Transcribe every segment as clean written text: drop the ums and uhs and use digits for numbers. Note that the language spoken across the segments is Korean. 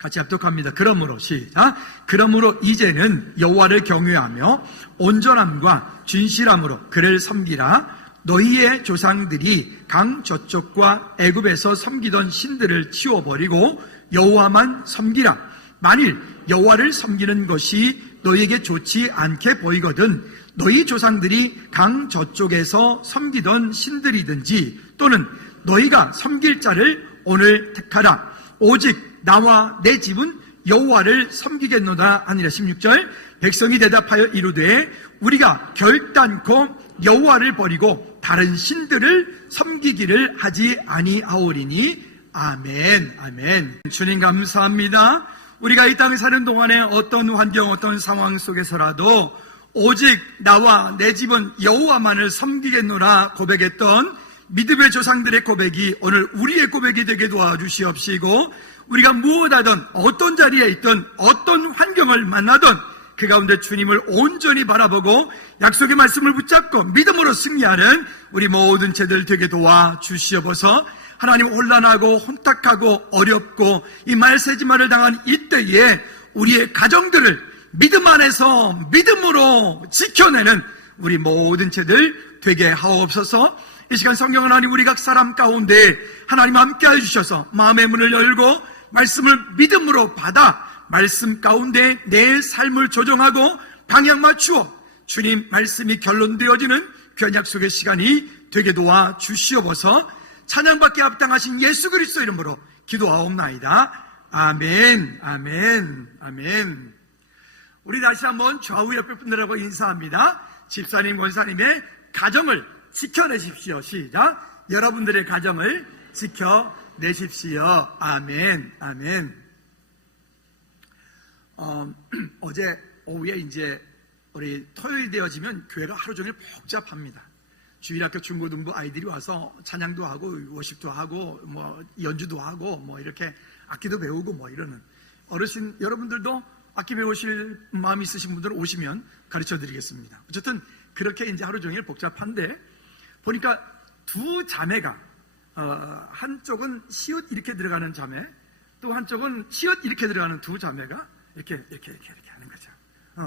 같이 합독합니다. 그러므로 시작. 그러므로 이제는 여호와를 경외하며 온전함과 진실함으로 그를 섬기라. 너희의 조상들이 강 저쪽과 애굽에서 섬기던 신들을 치워버리고 여호와만 섬기라. 만일 여호와를 섬기는 것이 너희에게 좋지 않게 보이거든 너희 조상들이 강 저쪽에서 섬기던 신들이든지 또는 너희가 섬길 자를 오늘 택하라. 오직 나와 내 집은 여호와를 섬기겠노라 하니라. 16절. 백성이 대답하여 이르되 우리가 결단코 여호와를 버리고 다른 신들을 섬기기를 하지 아니하오리니. 아멘. 아멘. 주님 감사합니다. 우리가 이 땅에 사는 동안에 어떤 환경, 어떤 상황 속에서라도 오직 나와 내 집은 여호와만을 섬기겠노라 고백했던 믿음의 조상들의 고백이 오늘 우리의 고백이 되게 도와주시옵시고, 우리가 무엇하든 어떤 자리에 있든 어떤 환경을 만나든 그 가운데 주님을 온전히 바라보고 약속의 말씀을 붙잡고 믿음으로 승리하는 우리 모든 죄들 되게 도와주시옵소서. 하나님, 혼란하고 혼탁하고 어렵고 이 말세지마를 당한 이때에 우리의 가정들을 믿음 안에서 믿음으로 지켜내는 우리 모든 죄들 되게 하옵소서. 이 시간 성경 하나님, 우리 각 사람 가운데 하나님 함께 해주셔서 마음의 문을 열고 말씀을 믿음으로 받아 말씀 가운데 내 삶을 조정하고 방향 맞추어 주님 말씀이 결론되어지는 귀한 약속의 시간이 되게 도와주시옵소서. 찬양받게 합당하신 예수 그리스도 이름으로 기도하옵나이다. 아멘. 아멘. 아멘. 우리 다시 한번 좌우 옆에 분들하고 인사합니다. 집사님, 권사님의 가정을 지켜내십시오. 시작. 여러분들의 가정을 지켜내십시오. 아멘. 아멘. 어제 오후에 이제 우리 토요일 되어지면 교회가 하루 종일 복잡합니다. 주일학교 중고등부 아이들이 와서 찬양도 하고 워십도 하고 뭐 연주도 하고 뭐 이렇게 악기도 배우고 뭐 이러는, 어르신 여러분들도 악기 배우실 마음이 있으신 분들은 오시면 가르쳐 드리겠습니다. 어쨌든 그렇게 이제 하루 종일 복잡한데, 보니까 두 자매가 한쪽은 시옷 이렇게 들어가는 자매, 또 한쪽은 시옷 이렇게 들어가는 두 자매가 이렇게 하는 거죠.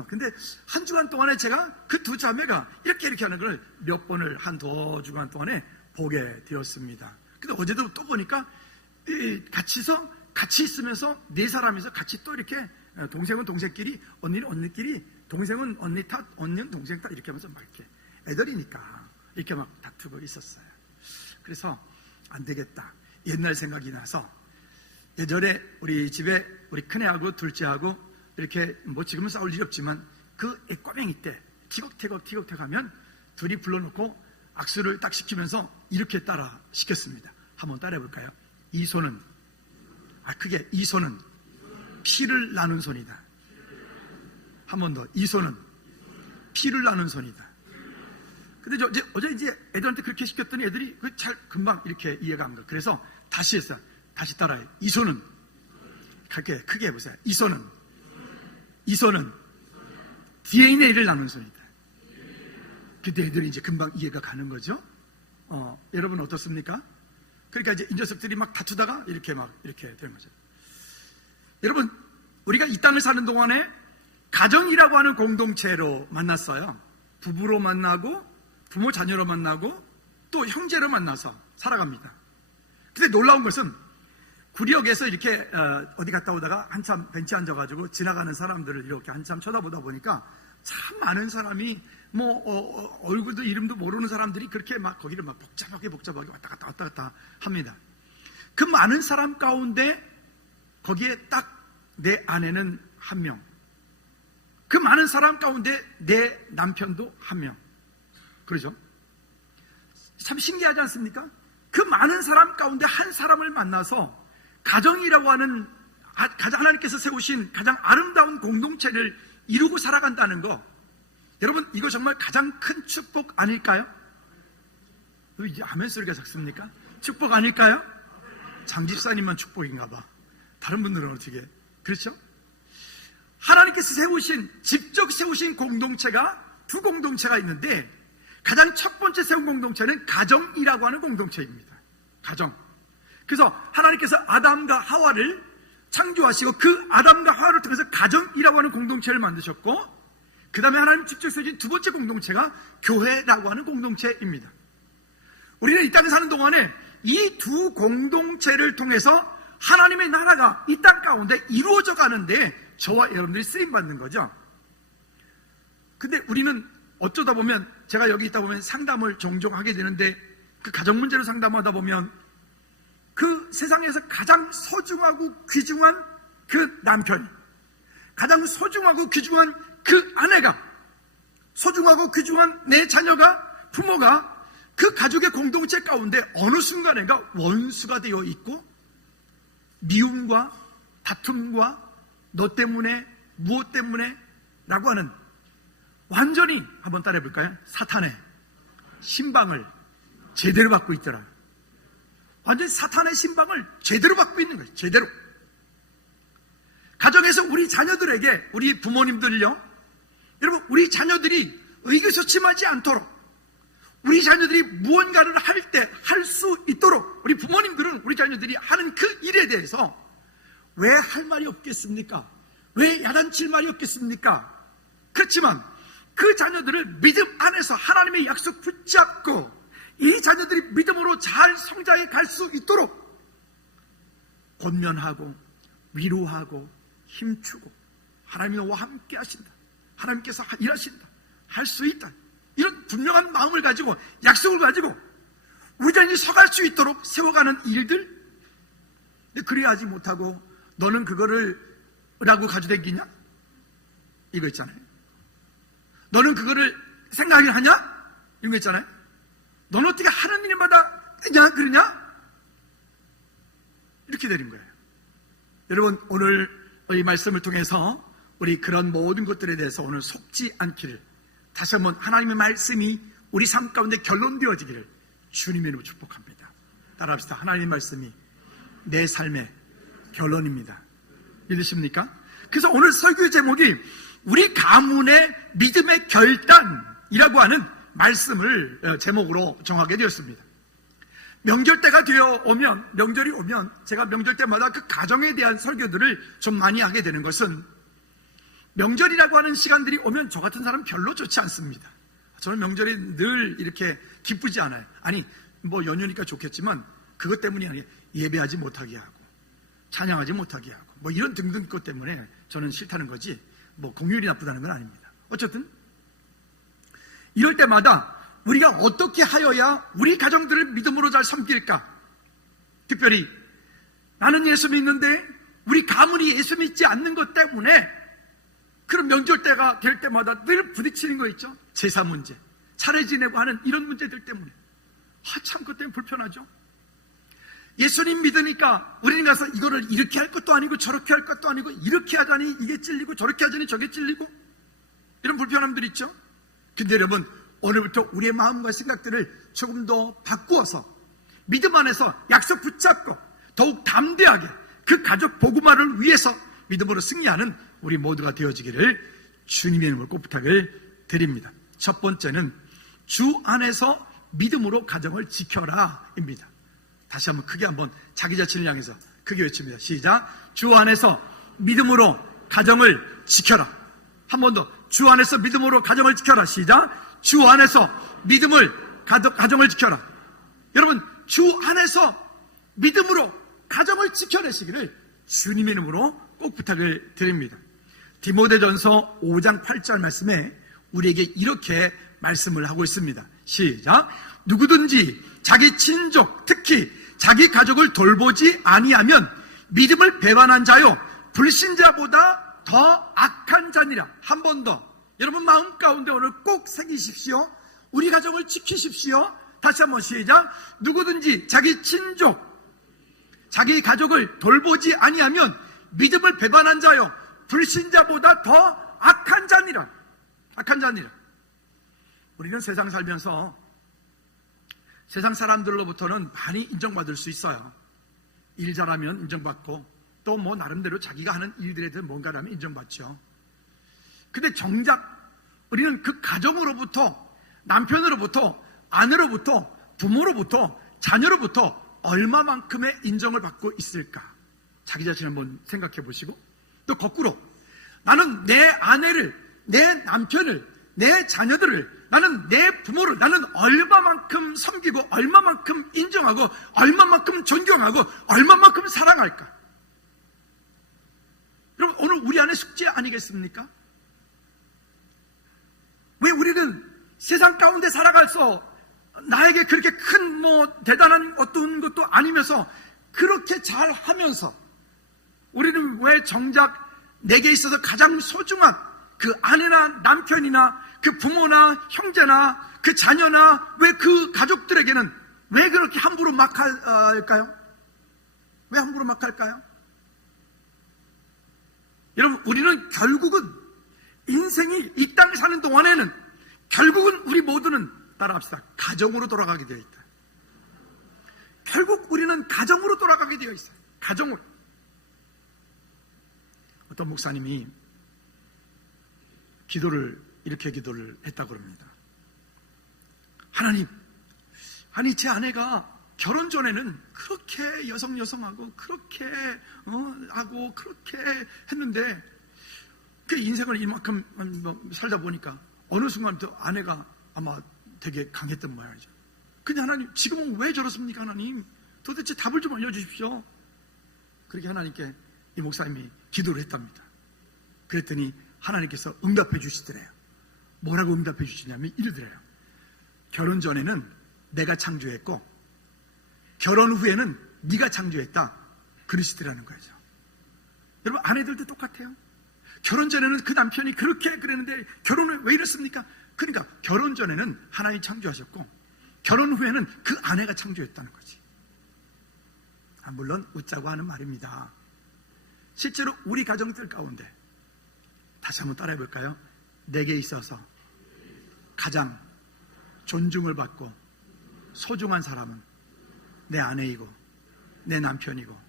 근데 한 주간 동안에 제가 그 두 자매가 이렇게 하는 걸 몇 번을 한 주간 동안에 보게 되었습니다. 근데 어제도 또 보니까 같이 있으면서 네 사람이서 같이 또 이렇게 동생은 동생끼리, 언니는 언니끼리, 동생은 언니 탓, 언니는 동생 탓 이렇게 하면서 막 이렇게 애들이니까 이렇게 막 다투고 있었어요. 그래서 안 되겠다. 옛날 생각이 나서 예전에 우리 집에 우리 큰애하고 둘째하고 이렇게 뭐 지금은 싸울 일이 없지만 그 꼬맹이 때 티격태격 하면 둘이 불러놓고 악수를 딱 시키면서 이렇게 따라 시켰습니다. 한번 따라해 볼까요? 이 손은, 크게, 이 손은 피를 나눈 손이다. 한 번 더, 이 손은 피를 나눈 손이다. 근데 어제 이제 애들한테 그렇게 시켰더니 애들이 금방 이렇게 이해가 안 가. 그래서 다시 했어요. 다시 따라해. 이 손은, 크게 해보세요. 이 손은 DNA를 나눈 손이다. 그때 애들이 이제 금방 이해가 가는 거죠. 여러분 어떻습니까? 그러니까 이제 이 녀석들이 막 다투다가 이렇게 되는 거죠. 여러분, 우리가 이 땅을 사는 동안에 가정이라고 하는 공동체로 만났어요. 부부로 만나고, 부모 자녀로 만나고, 또 형제로 만나서 살아갑니다. 근데 놀라운 것은 구리역에서 이렇게 어디 갔다 오다가 한참 벤치에 앉아가지고 지나가는 사람들을 이렇게 한참 쳐다보다 보니까 참 많은 사람이 얼굴도 이름도 모르는 사람들이 그렇게 막 거기를 막 복잡하게 왔다 갔다 합니다. 그 많은 사람 가운데 거기에 딱 내 아내는 한 명, 그 많은 사람 가운데 내 남편도 한 명. 그러죠? 참 신기하지 않습니까? 그 많은 사람 가운데 한 사람을 만나서 가정이라고 하는 가장 하나님께서 세우신 가장 아름다운 공동체를 이루고 살아간다는 거, 여러분 이거 정말 가장 큰 축복 아닐까요? 이제 아멘 소리가 작습니까? 축복 아닐까요? 장집사님만 축복인가 봐. 다른 분들은 어떻게? 그렇죠? 하나님께서 직접 세우신 공동체가 두 공동체가 있는데, 가장 첫 번째 세운 공동체는 가정이라고 하는 공동체입니다. 가정. 그래서 하나님께서 아담과 하와를 창조하시고 그 아담과 하와를 통해서 가정이라고 하는 공동체를 만드셨고, 그 다음에 하나님 직접 세워진 두 번째 공동체가 교회라고 하는 공동체입니다. 우리는 이 땅에 사는 동안에 이 두 공동체를 통해서 하나님의 나라가 이 땅 가운데 이루어져 가는데 저와 여러분들이 쓰임받는 거죠. 근데 우리는 어쩌다 보면, 제가 여기 있다 보면 상담을 종종 하게 되는데, 그 가정 문제를 상담하다 보면 그 세상에서 가장 소중하고 귀중한 그 남편이, 가장 소중하고 귀중한 그 아내가, 소중하고 귀중한 내 자녀가, 부모가 그 가족의 공동체 가운데 어느 순간에가 원수가 되어 있고, 미움과 다툼과 너 때문에, 무엇 때문에 라고 하는, 완전히 한번 따라해 볼까요? 사탄의 신방을 제대로 받고 있더라. 완전히 사탄의 신방을 제대로 받고 있는 거예요. 제대로. 가정에서 우리 자녀들에게, 우리 부모님들요, 여러분, 우리 자녀들이 의기소침하지 않도록, 우리 자녀들이 무언가를 할 때 할 수 있도록, 우리 부모님들은 우리 자녀들이 하는 그 일에 대해서 왜 할 말이 없겠습니까? 왜 야단칠 말이 없겠습니까? 그렇지만 그 자녀들을 믿음 안에서 하나님의 약속 붙잡고 이 자녀들이 믿음으로 잘 성장해 갈 수 있도록 권면하고 위로하고 힘주고, 하나님이 너와 함께 하신다, 하나님께서 일하신다, 할 수 있다, 이런 분명한 마음을 가지고, 약속을 가지고 우리가 서갈 수 있도록 세워가는 일들. 근데 그래야지 못하고 너는 그거를 라고 가져다니냐? 이거 있잖아요. 너는 그거를 생각을 하냐? 이런 거 있잖아요. 너는 어떻게 하는 일마다 그러냐? 이렇게 되는 거예요. 여러분, 오늘 이 말씀을 통해서 우리 그런 모든 것들에 대해서 오늘 속지 않기를, 다시 한번 하나님의 말씀이 우리 삶 가운데 결론되어지기를 주님의 이름으로 축복합니다. 따라합시다. 하나님의 말씀이 내 삶의 결론입니다. 믿으십니까? 그래서 오늘 설교 제목이 우리 가문의 믿음의 결단이라고 하는 말씀을 제목으로 정하게 되었습니다. 명절 때가 명절이 오면 제가 명절 때마다 그 가정에 대한 설교들을 좀 많이 하게 되는 것은, 명절이라고 하는 시간들이 오면 저 같은 사람 별로 좋지 않습니다. 저는 명절이 늘 이렇게 기쁘지 않아요. 아니, 뭐 연휴니까 좋겠지만 그것 때문이 아니에요. 예배하지 못하게 하고 찬양하지 못하게 하고 뭐 이런 등등 것 때문에 저는 싫다는 거지, 뭐 공휴일이 나쁘다는 건 아닙니다. 어쨌든 이럴 때마다 우리가 어떻게 하여야 우리 가정들을 믿음으로 잘 섬길까? 특별히 나는 예수 믿는데 우리 가문이 예수 믿지 않는 것 때문에 그런 명절 때가 될 때마다 늘 부딪히는 거 있죠. 제사 문제, 차례 지내고 하는 이런 문제들 때문에 참 그것 때문에 불편하죠. 예수님 믿으니까 우리는 가서 이거를 이렇게 할 것도 아니고 저렇게 할 것도 아니고, 이렇게 하자니 이게 찔리고 저렇게 하자니 저게 찔리고, 이런 불편함들이 있죠. 근데 여러분, 오늘부터 우리의 마음과 생각들을 조금 더 바꾸어서 믿음 안에서 약속 붙잡고 더욱 담대하게 그 가족 복음화를 위해서 믿음으로 승리하는 우리 모두가 되어지기를 주님의 이름으로 꼭 부탁을 드립니다. 첫 번째는 주 안에서 믿음으로 가정을 지켜라입니다. 다시 한번 크게 한번 자기 자신을 향해서 크게 외칩니다. 시작. 주 안에서 믿음으로 가정을 지켜라. 한 번 더. 주 안에서 믿음으로 가정을 지켜라. 시작. 주 안에서 가정을 지켜라. 여러분, 주 안에서 믿음으로 가정을 지켜내시기를 주님의 이름으로 꼭 부탁을 드립니다. 디모데전서 5장 8절 말씀에 우리에게 이렇게 말씀을 하고 있습니다. 시작. 누구든지 자기 친족, 특히 자기 가족을 돌보지 아니하면 믿음을 배반한 자요 불신자보다 더 악한 자니라. 한 번 더. 여러분 마음 가운데 오늘 꼭 새기십시오. 우리 가정을 지키십시오. 다시 한번 시작. 누구든지 자기 친족, 자기 가족을 돌보지 아니하면 믿음을 배반한 자요 불신자보다 더 악한 자니라. 악한 자니라. 우리는 세상 살면서 세상 사람들로부터는 많이 인정받을 수 있어요. 일 잘하면 인정받고 또 뭐 나름대로 자기가 하는 일들에 대해서 뭔가를 하면 인정받죠. 근데 정작 우리는 그 가정으로부터, 남편으로부터, 아내로부터, 부모로부터, 자녀로부터 얼마만큼의 인정을 받고 있을까? 자기 자신 한번 생각해 보시고, 또 거꾸로 나는 내 아내를, 내 남편을, 내 자녀들을, 나는 내 부모를 나는 얼마만큼 섬기고 얼마만큼 인정하고 얼마만큼 존경하고 얼마만큼 사랑할까? 여러분, 오늘 우리 안에 숙제 아니겠습니까? 왜 우리는 세상 가운데 살아가서 나에게 그렇게 큰 대단한 어떤 것도 아니면서 그렇게 잘 하면서 우리는 왜 정작 내게 있어서 가장 소중한 그 아내나 남편이나 그 부모나 형제나 그 자녀나 왜 그 가족들에게는 왜 그렇게 함부로 막 할까요? 왜 함부로 막 할까요? 여러분, 우리는 결국은 인생이 이 땅에 사는 동안에는 결국은 우리 모두는 따라합시다. 가정으로 돌아가게 되어 있다. 결국 우리는 가정으로 돌아가게 되어 있어요. 가정으로. 어떤 목사님이 이렇게 기도를 했다고 합니다. 하나님, 아니 제 아내가 결혼 전에는 그렇게 여성하고 그렇게 하고 그렇게 했는데 그 인생을 이만큼 살다 보니까 어느 순간부터 아내가 아마 되게 강했던 모양이죠. 근데 하나님, 지금은 왜 저렇습니까? 하나님, 도대체 답을 좀 알려주십시오. 그렇게 하나님께 이 목사님이 기도를 했답니다. 그랬더니 하나님께서 응답해 주시더래요. 뭐라고 응답해 주시냐면 이러더래요. 결혼 전에는 내가 창조했고 결혼 후에는 네가 창조했다, 그러시더라는 거죠. 여러분, 아내들도 똑같아요. 결혼 전에는 그 남편이 그렇게 그랬는데 결혼 후에 왜 이랬습니까? 그러니까 결혼 전에는 하나님이 창조하셨고 결혼 후에는 그 아내가 창조했다는 거지. 물론 웃자고 하는 말입니다. 실제로 우리 가정들 가운데 다시 한번 따라해 볼까요? 내게 있어서 가장 존중을 받고 소중한 사람은 내 아내이고 내 남편이고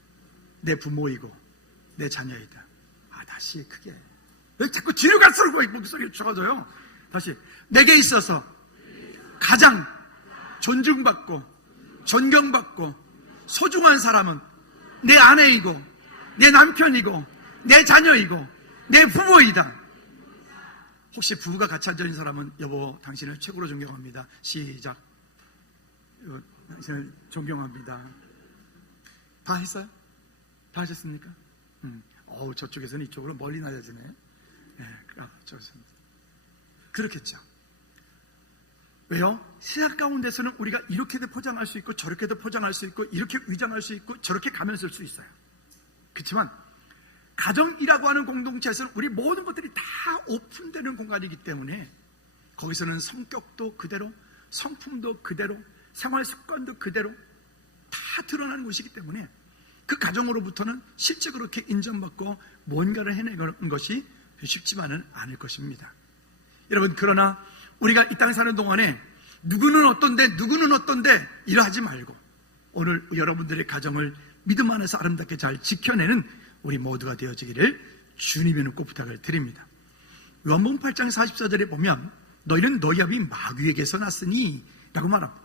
내 부모이고 내 자녀이다. 다시 크게. 왜 자꾸 뒤로 갈수록 목소리가 작아져요? 다시. 내게 있어서 가장 존중받고 존경받고 소중한 사람은 내 아내이고 내 남편이고 내 자녀이고 내 부모이다. 혹시 부부가 같이 앉아있는 사람은 여보, 당신을 최고로 존경합니다. 시작. 당신을 존경합니다. 다 했어요? 다 하셨습니까? 저쪽에서는 이쪽으로 멀리 낮아지네. 좋습니다. 그렇겠죠. 왜요? 세상 가운데서는 우리가 이렇게도 포장할 수 있고 저렇게도 포장할 수 있고 이렇게 위장할 수 있고 저렇게 가면 쓸 수 있어요. 그렇지만 가정이라고 하는 공동체에서는 우리 모든 것들이 다 오픈되는 공간이기 때문에 거기서는 성격도 그대로, 성품도 그대로, 생활 습관도 그대로 다 드러나는 곳이기 때문에 그 가정으로부터는 실제 그렇게 인정받고 뭔가를 해내는 것이 쉽지만은 않을 것입니다. 여러분, 그러나 우리가 이 땅에 사는 동안에 누구는 어떤데 이러하지 말고 오늘 여러분들의 가정을 믿음 안에서 아름답게 잘 지켜내는 우리 모두가 되어지기를 주님의 꼭 부탁을 드립니다. 요한복음 8장 44절에 보면 너희는 너희 아비 마귀에게서 났으니 라고 말합니다.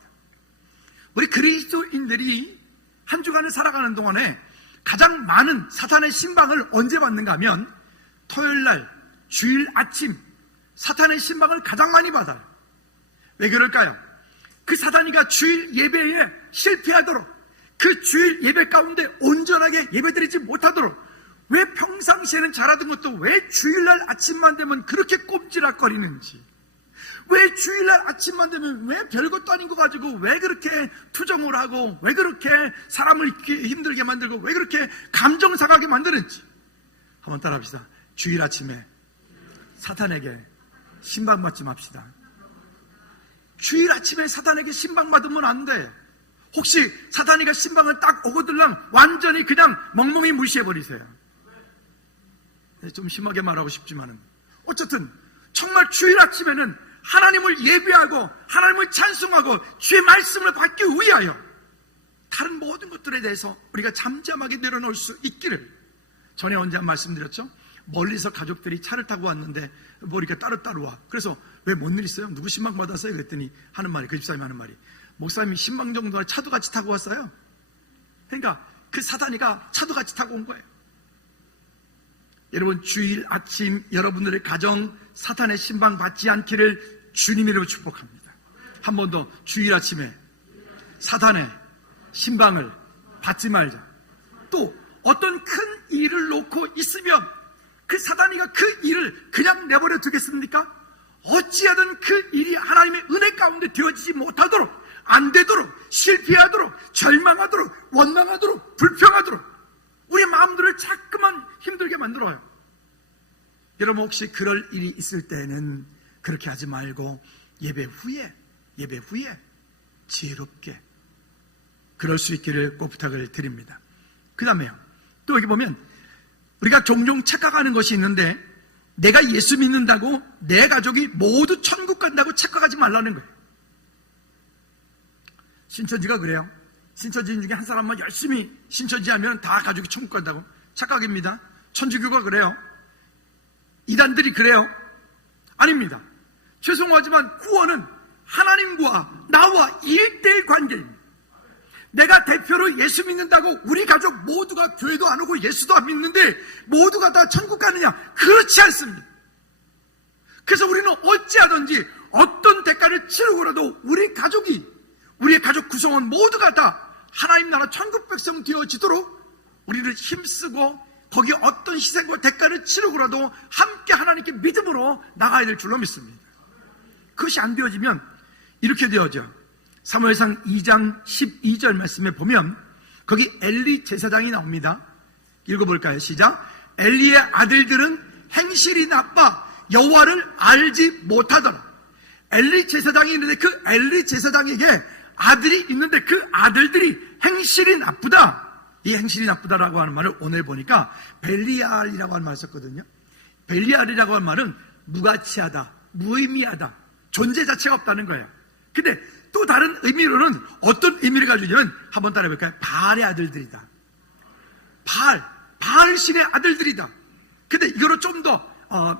우리 그리스도인들이 한 주간을 살아가는 동안에 가장 많은 사탄의 신방을 언제 받는가 하면 토요일날, 주일 아침 사탄의 신방을 가장 많이 받아요. 왜 그럴까요? 그 사단이가 주일 예배에 실패하도록, 그 주일 예배 가운데 온전하게 예배드리지 못하도록, 왜 평상시에는 잘하던 것도 왜 주일날 아침만 되면 그렇게 꼼지락거리는지, 왜 주일날 아침만 되면 왜 별것도 아닌 거 가지고 왜 그렇게 투정을 하고 왜 그렇게 사람을 힘들게 만들고 왜 그렇게 감정 상하게 만드는지 한번 따라합시다. 주일 아침에 사탄에게 신방받지 맙시다. 주일 아침에 사탄에게 신방받으면 안 돼. 혹시 사탄이가 신방을 딱 오고들랑 완전히 그냥 멍멍이 무시해버리세요. 좀 심하게 말하고 싶지만은 어쨌든 정말 주일 아침에는 하나님을 예배하고 하나님을 찬송하고 주의 말씀을 받기 위하여 다른 모든 것들에 대해서 우리가 잠잠하게 내려놓을 수 있기를. 전에 언제 한 말씀드렸죠? 멀리서 가족들이 차를 타고 왔는데 우리가 따로따로 와. 그래서 왜 뭔 일 있어요? 누구 신방 받았어요? 그랬더니 하는 말이, 그 집사님이 하는 말이, 목사님이 신방 정도나 차도 같이 타고 왔어요. 그러니까 그 사단이가 차도같이 타고 온 거예요. 여러분, 주일 아침 여러분들의 가정 사탄의 신방 받지 않기를 주님 이름으로 축복합니다. 한 번 더, 주일 아침에 사탄의 신방을 받지 말자. 또 어떤 큰 일을 놓고 있으면 그 사단이가 그 일을 그냥 내버려 두겠습니까? 어찌하든 그 일이 하나님의 은혜 가운데 되어지지 못하도록, 안 되도록, 실패하도록, 절망하도록, 원망하도록, 불평하도록 우리 마음들을 자꾸만 힘들게 만들어요. 여러분, 혹시 그럴 일이 있을 때는 그렇게 하지 말고 예배 후에 지혜롭게 그럴 수 있기를 꼭 부탁을 드립니다. 그 다음에요, 또 여기 보면 우리가 종종 착각하는 것이 있는데, 내가 예수 믿는다고 내 가족이 모두 천국 간다고 착각하지 말라는 거예요. 신천지가 그래요. 신천지인 중에 한 사람만 열심히 신천지하면 다 가족이 천국 간다고. 착각입니다. 천주교가 그래요. 이단들이 그래요. 아닙니다. 죄송하지만 구원은 하나님과 나와 1대1 관계입니다. 내가 대표로 예수 믿는다고 우리 가족 모두가 교회도 안 오고 예수도 안 믿는데 모두가 다 천국 가느냐? 그렇지 않습니다. 그래서 우리는 어찌하든지 어떤 대가를 치르고라도 우리의 가족 구성원 모두가 다 하나님 나라 천국 백성 되어지도록 우리를 힘쓰고 거기에 어떤 희생과 대가를 치르고라도 함께 하나님께 믿음으로 나가야 될 줄로 믿습니다. 그것이 안 되어지면 이렇게 되어져. 사무엘상 2장 12절 말씀에 보면 거기 엘리 제사장이 나옵니다. 읽어볼까요? 시작. 엘리의 아들들은 행실이 나빠 여호와를 알지 못하더라. 엘리 제사장이 있는데 그 엘리 제사장에게 아들이 있는데 그 아들들이 행실이 나쁘다. 이 행실이 나쁘다라고 하는 말을 오늘 보니까 벨리알이라고 하는 말을 썼거든요. 벨리알이라고 하는 말은 무가치하다, 무의미하다, 존재 자체가 없다는 거예요. 근데 또 다른 의미로는 어떤 의미를 가지고 있냐면 한번 따라해볼까요? 바알의 아들들이다. 바알 신의 아들들이다. 근데 이거로 좀 더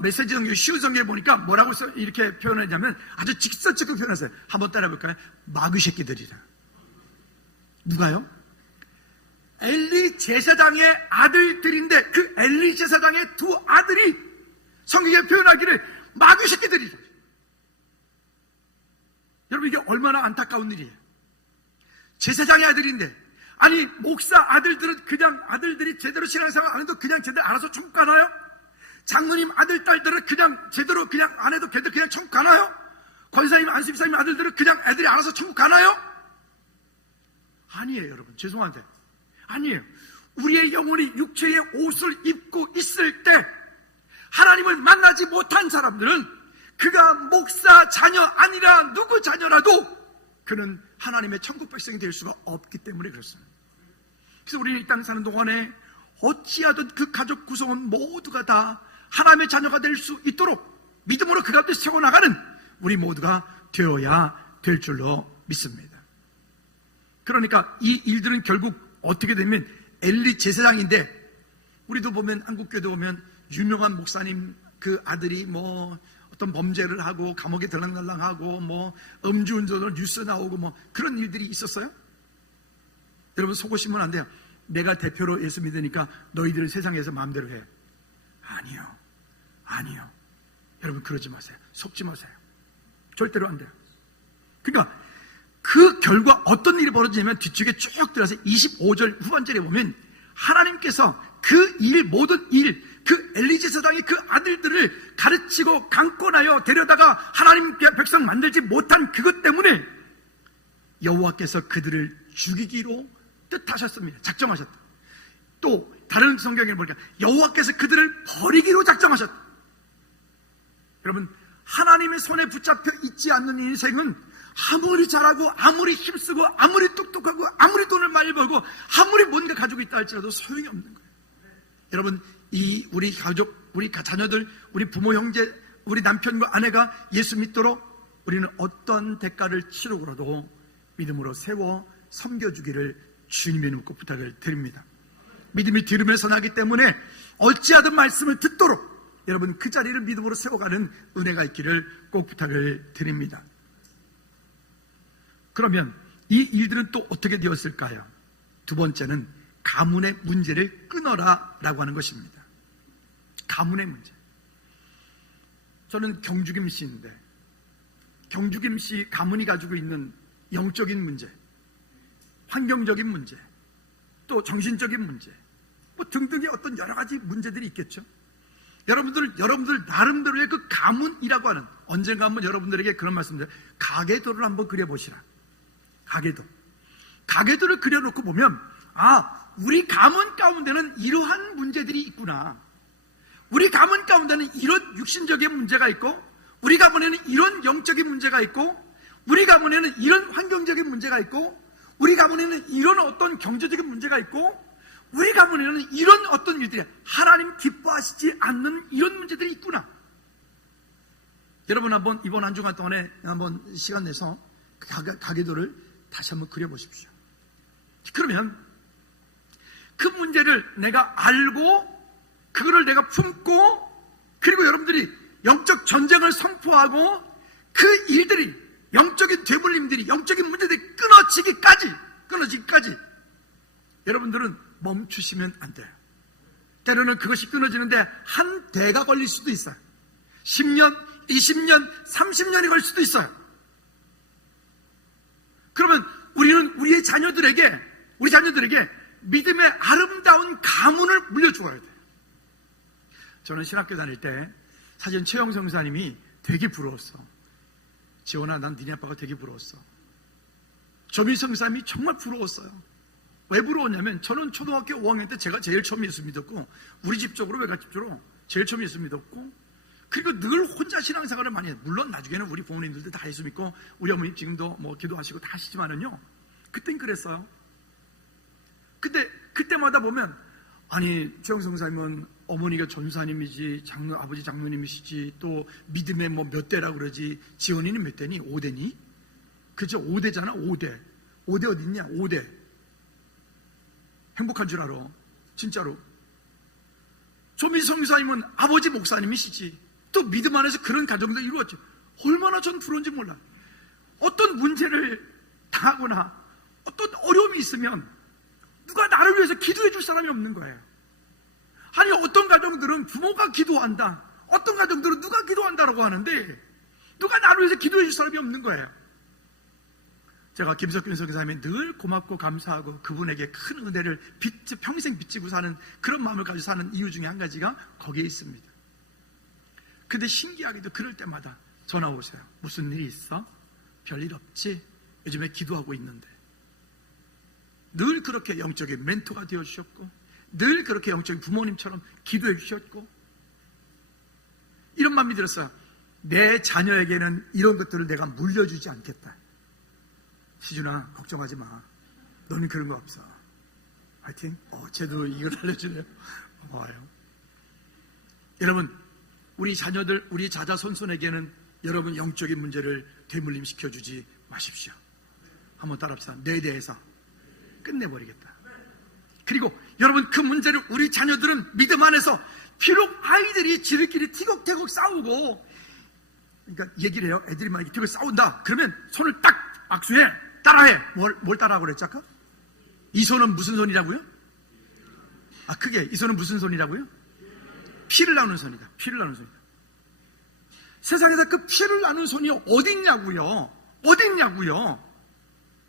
메시지 성경, 쉬운 성경에 보니까 뭐라고 이렇게 표현하냐면 아주 직설적으로 표현했어요. 한번 따라해볼까요? 마귀 새끼들이다. 누가요? 엘리 제사장의 아들들인데 그 엘리 제사장의 두 아들이 성경에 표현하기를 마귀 새끼들이다. 여러분, 이게 얼마나 안타까운 일이에요. 제사장의 아들인데, 아니 목사 아들들은 그냥 아들들이 제대로 신앙생활 안 해도 그냥 제대로 알아서 천국 가나요? 장로님 아들 딸들은 그냥 제대로 그냥 안 해도 걔들 그냥 천국 가나요? 권사님 안수집사님 아들들은 그냥 애들이 알아서 천국 가나요? 아니에요. 여러분, 죄송한데 아니에요. 우리의 영혼이 육체의 옷을 입고 있을 때 하나님을 만나지 못한 사람들은 그가 목사 자녀 아니라 누구 자녀라도 그는 하나님의 천국 백성이 될 수가 없기 때문에 그렇습니다. 그래서 우리는 이 땅 사는 동안에 어찌하든 그 가족 구성원 모두가 다 하나님의 자녀가 될 수 있도록 믿음으로 그 가운데 세워나가는 우리 모두가 되어야 될 줄로 믿습니다. 그러니까 이 일들은 결국 어떻게 되면 엘리 제사장인데, 우리도 보면 한국교회도 보면 유명한 목사님 그 아들이 뭐 어떤 범죄를 하고 감옥에 들락날락하고 뭐 음주운전으로 뉴스 나오고 뭐 그런 일들이 있었어요? 여러분, 속으시면 안 돼요. 내가 대표로 예수 믿으니까 너희들은 세상에서 마음대로 해. 아니요. 여러분, 그러지 마세요. 속지 마세요. 절대로 안 돼요. 그러니까 그 결과 어떤 일이 벌어지냐면 뒤쪽에 쭉 들어서 25절 후반절에 보면 하나님께서 그 일, 모든 일, 그 엘리 제사장이 그 아들들을 가르치고 강권하여 데려다가 하나님 백성 만들지 못한 그것 때문에 여호와께서 그들을 죽이기로 뜻하셨습니다. 작정하셨다. 또 다른 성경에 보니까 여호와께서 그들을 버리기로 작정하셨다. 여러분, 하나님의 손에 붙잡혀 있지 않는 인생은 아무리 잘하고 아무리 힘쓰고 아무리 똑똑하고 아무리 돈을 많이 벌고 아무리 뭔가 가지고 있다 할지라도 소용이 없는 거예요. 여러분, 우리 가족, 우리 자녀들, 우리 부모 형제, 우리 남편과 아내가 예수 믿도록 우리는 어떤 대가를 치르고라도 믿음으로 세워 섬겨주기를 주님의 이름으로 부탁을 드립니다. 믿음이 들으면서 나기 때문에 어찌하든 말씀을 듣도록 여러분 그 자리를 믿음으로 세워가는 은혜가 있기를 꼭 부탁을 드립니다. 그러면 이 일들은 또 어떻게 되었을까요? 두 번째는 가문의 문제를 끊어라 라고 하는 것입니다. 가문의 문제. 저는 경주김 씨인데 경주김 씨 가문이 가지고 있는 영적인 문제, 환경적인 문제, 또 정신적인 문제, 뭐 등등의 어떤 여러 가지 문제들이 있겠죠. 여러분들 나름대로의 그 가문이라고 하는, 언젠가 한번 여러분들에게 그런 말씀드려요. 가계도를 한번 그려보시라. 가계도를 그려놓고 보면, 우리 가문 가운데는 이러한 문제들이 있구나. 우리 가문 가운데는 이런 육신적인 문제가 있고, 우리 가문에는 이런 영적인 문제가 있고, 우리 가문에는 이런 환경적인 문제가 있고, 우리 가문에는 이런 어떤 경제적인 문제가 있고, 우리 가문에는 이런 어떤 일들이, 하나님 기뻐하시지 않는 이런 문제들이 있구나. 여러분 한번 이번 한 주간 동안에 한번 시간 내서 가계도를 다시 한번 그려보십시오. 그러면 그 문제를 내가 알고, 그거를 내가 품고, 그리고 여러분들이 영적 전쟁을 선포하고, 그 일들이, 영적인 되물림들이, 영적인 문제들이 끊어지기까지 여러분들은 멈추시면 안 돼요. 때로는 그것이 끊어지는데 한 대가 걸릴 수도 있어요. 10년, 20년, 30년이 걸릴 수도 있어요. 그러면 우리는 우리 자녀들에게 믿음의 아름다운 가문을 물려주어야 돼요. 저는 신학교 다닐 때 사실 최영성 목사님이 되게 부러웠어. 지원아, 난 니네 아빠가 되게 부러웠어. 조미성 목사님이 정말 부러웠어요. 왜 부러웠냐면, 저는 초등학교 5학년 때 제가 제일 처음 예수 믿었고, 우리 집 쪽으로 외갓집으로 제일 처음 예수 믿었고, 그리고 늘 혼자 신앙생활을 많이 해요. 물론 나중에는 우리 부모님들도 다 예수 믿고, 우리 어머님 지금도 뭐 기도하시고 다 하시지만은요, 그땐 그랬어요. 근데 그때마다 보면, 아니 최영성 목사님은 어머니가 전사님이지, 아버지 장로님이시지, 또 믿음의 뭐 몇 대라고 그러지, 지원이는 몇 대니? 5대니? 그죠? 5대잖아. 5대 어디 있냐? 5대. 행복한 줄 알아. 진짜로. 조민성 목사님은 아버지 목사님이시지, 또 믿음 안에서 그런 가정도 이루었지. 얼마나 전 부러운지 몰라. 어떤 문제를 당하거나 어떤 어려움이 있으면 누가 나를 위해서 기도해 줄 사람이 없는 거예요. 아니, 어떤 가정들은 부모가 기도한다, 어떤 가정들은 누가 기도한다라고 하는데 누가 나를 위해서 기도해 줄 사람이 없는 거예요. 제가 김석균 선교사님이 늘 고맙고 감사하고 그분에게 큰 은혜를 평생 빚지고 사는 그런 마음을 가지고 사는 이유 중에 한 가지가 거기에 있습니다. 근데 신기하게도 그럴 때마다 전화 오세요. 무슨 일이 있어? 별일 없지? 요즘에 기도하고 있는데. 늘 그렇게 영적인 멘토가 되어주셨고, 늘 그렇게 영적인 부모님처럼 기도해 주셨고, 이런 마음이 들었어요. 내 자녀에게는 이런 것들을 내가 물려주지 않겠다. 시준아, 걱정하지 마. 너는 그런 거 없어. 화이팅. 쟤도 이걸 알려주네요. 와요. 여러분, 우리 자녀들, 우리 자자손손에게는 여러분 영적인 문제를 되물림 시켜주지 마십시오. 한번 따라합시다. 내 대해서 끝내버리겠다. 그리고 여러분, 그 문제를 우리 자녀들은 믿음 안에서, 비록 아이들이 지들끼리 티격태격 싸우고, 그러니까 얘기를 해요. 애들이 막 티격태격 싸운다. 그러면 손을 딱 악수해. 따라해. 뭘 따라하고 그랬지 아까? 이 손은 무슨 손이라고요? 크게. 이 손은 무슨 손이라고요? 피를 나누는 손이다. 피를 나누는 손이다. 세상에서 그 피를 나누는 손이 어딨냐고요?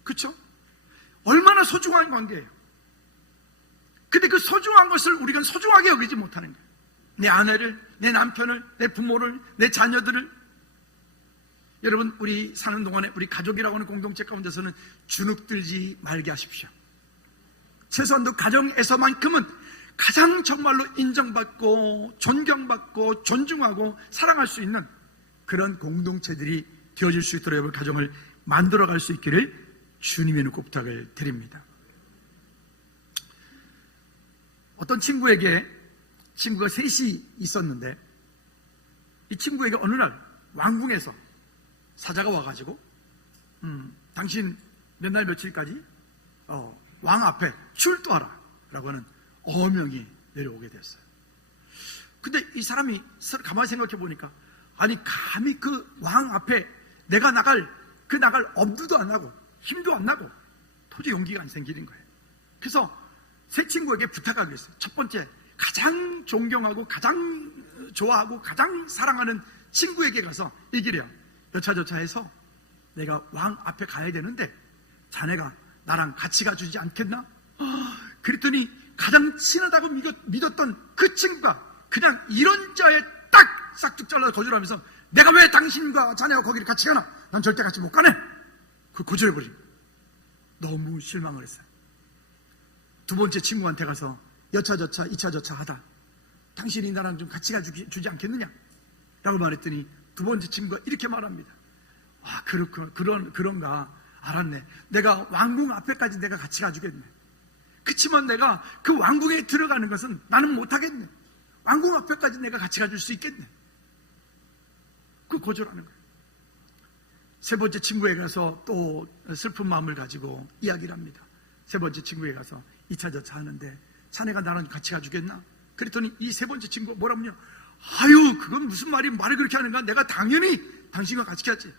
그쵸? 얼마나 소중한 관계예요. 근데 그 소중한 것을 우리가 소중하게 여기지 못하는 거예요. 내 아내를, 내 남편을, 내 부모를, 내 자녀들을. 여러분, 우리 사는 동안에 우리 가족이라고 하는 공동체 가운데서는 주눅들지 말게 하십시오. 최소한도 가정에서만큼은 가장 정말로 인정받고 존경받고 존중하고 사랑할 수 있는 그런 공동체들이 되어질 수 있도록 여러분 가정을 만들어갈 수 있기를 주님의 눈 꼭 부탁을 드립니다. 어떤 친구가 셋이 있었는데, 이 친구에게 어느 날 왕궁에서 사자가 와가지고 당신 몇 날 며칠까지 왕 앞에 출두하라 라고 하는 어명이 내려오게 됐어요. 근데 이 사람이 가만히 생각해 보니까, 아니 감히 그 왕 앞에 내가 나갈 엄두도 안 나고 힘도 안 나고 도저히 용기가 안 생기는 거예요. 그래서 새 친구에게 부탁하기로 했어요. 첫 번째, 가장 존경하고 가장 좋아하고 가장 사랑하는 친구에게 가서 얘기를 해요. 여차저차 해서 내가 왕 앞에 가야 되는데 자네가 나랑 같이 가주지 않겠나? 그랬더니 가장 친하다고 믿었던 그 친구가 그냥 이런 자에 딱 싹둑 잘라서 거절하면서 내가 왜 당신과 자네와 거기를 같이 가나? 난 절대 같이 못 가네. 그 거절해버리고 너무 실망을 했어요. 두 번째 친구한테 가서 여차저차 이차저차 하다 당신이 나랑 좀 같이 가주지 않겠느냐? 라고 말했더니 두 번째 친구가 이렇게 말합니다. 아, 그런가? 알았네. 내가 왕궁 앞에까지 내가 같이 가주겠네. 그치만 내가 그 왕궁에 들어가는 것은 나는 못하겠네. 왕궁 앞에까지 내가 같이 가줄 수 있겠네. 그 거절하는 거예요. 세 번째 친구에 가서 또 슬픈 마음을 가지고 이야기를 합니다. 세 번째 친구에 가서 이차저차 하는데 자네가 나랑 같이 가주겠나? 그랬더니 이 세 번째 친구가 뭐라면요, 아유 그건 무슨 말이 말을 그렇게 하는가? 내가 당연히 당신과 같이 가지.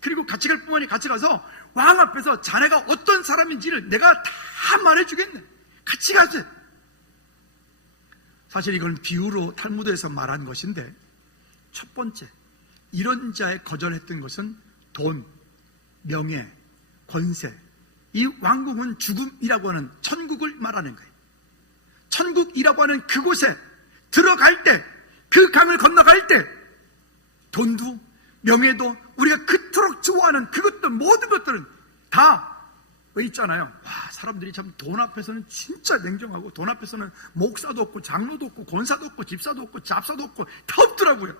그리고 같이 갈 뿐만이 같이 가서 왕 앞에서 자네가 어떤 사람인지를 내가 다 말해주겠네. 같이 가지. 사실 이건 비유로 탈무드에서 말한 것인데, 첫 번째 이런 자에 거절했던 것은 돈, 명예, 권세. 이 왕궁은 죽음이라고 하는 천국을 말하는 거예요. 천국이라고 하는 그곳에 들어갈 때, 그 강을 건너갈 때 돈도 명예도 우리가 그토록 좋아하는 그것들, 모든 것들은 다 왜 있잖아요. 와, 사람들이 참 돈 앞에서는 진짜 냉정하고, 돈 앞에서는 목사도 없고 장로도 없고 권사도 없고 집사도 없고 잡사도 없고 다 없더라고요.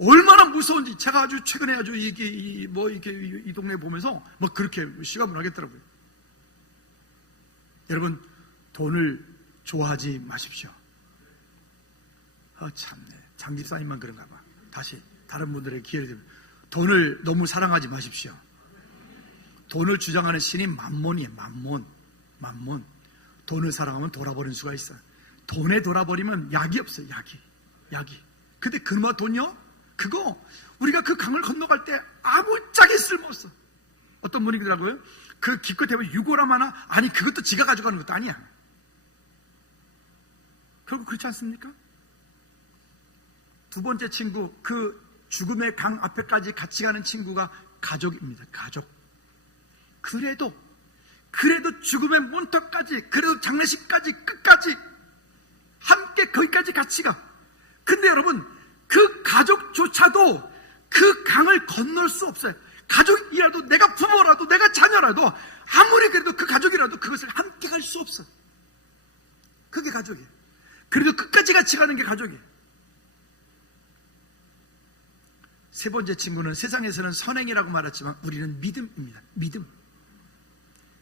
얼마나 무서운지 제가 아주 최근에 아주 이 동네 보면서 그렇게 시감을 하겠더라고요. 여러분, 돈을 좋아하지 마십시오. 참네. 장집사님만 그런가 봐. 다시 다른 분들에게 기회를 드립니다. 돈을 너무 사랑하지 마십시오. 돈을 주장하는 신이 만몬이에요. 만몬. 돈을 사랑하면 돌아버리는 수가 있어요. 돈에 돌아버리면 약이 없어요. 약이. 근데 그놈의 돈이요? 그거 우리가 그 강을 건너갈 때 아무짝에 쓸모없어. 어떤 분이 그러더라고요. 그 기껏 해면 6오람 하나? 아니 그것도 지가 가져가는 것도 아니야. 결국 그렇지 않습니까? 두 번째 친구, 그 죽음의 강 앞에까지 같이 가는 친구가 가족입니다. 가족. 그래도 죽음의 문턱까지, 그래도 장례식까지, 끝까지 함께 거기까지 같이 가. 근데 여러분, 그 가족조차도 그 강을 건널 수 없어요. 가족이라도, 내가 부모라도, 내가 자녀라도, 아무리 그래도 그 가족이라도 그것을 함께 갈 수 없어. 그게 가족이에요. 그래도 끝까지 같이 가는 게 가족이에요. 세 번째 친구는 세상에서는 선행이라고 말했지만 우리는 믿음입니다. 믿음.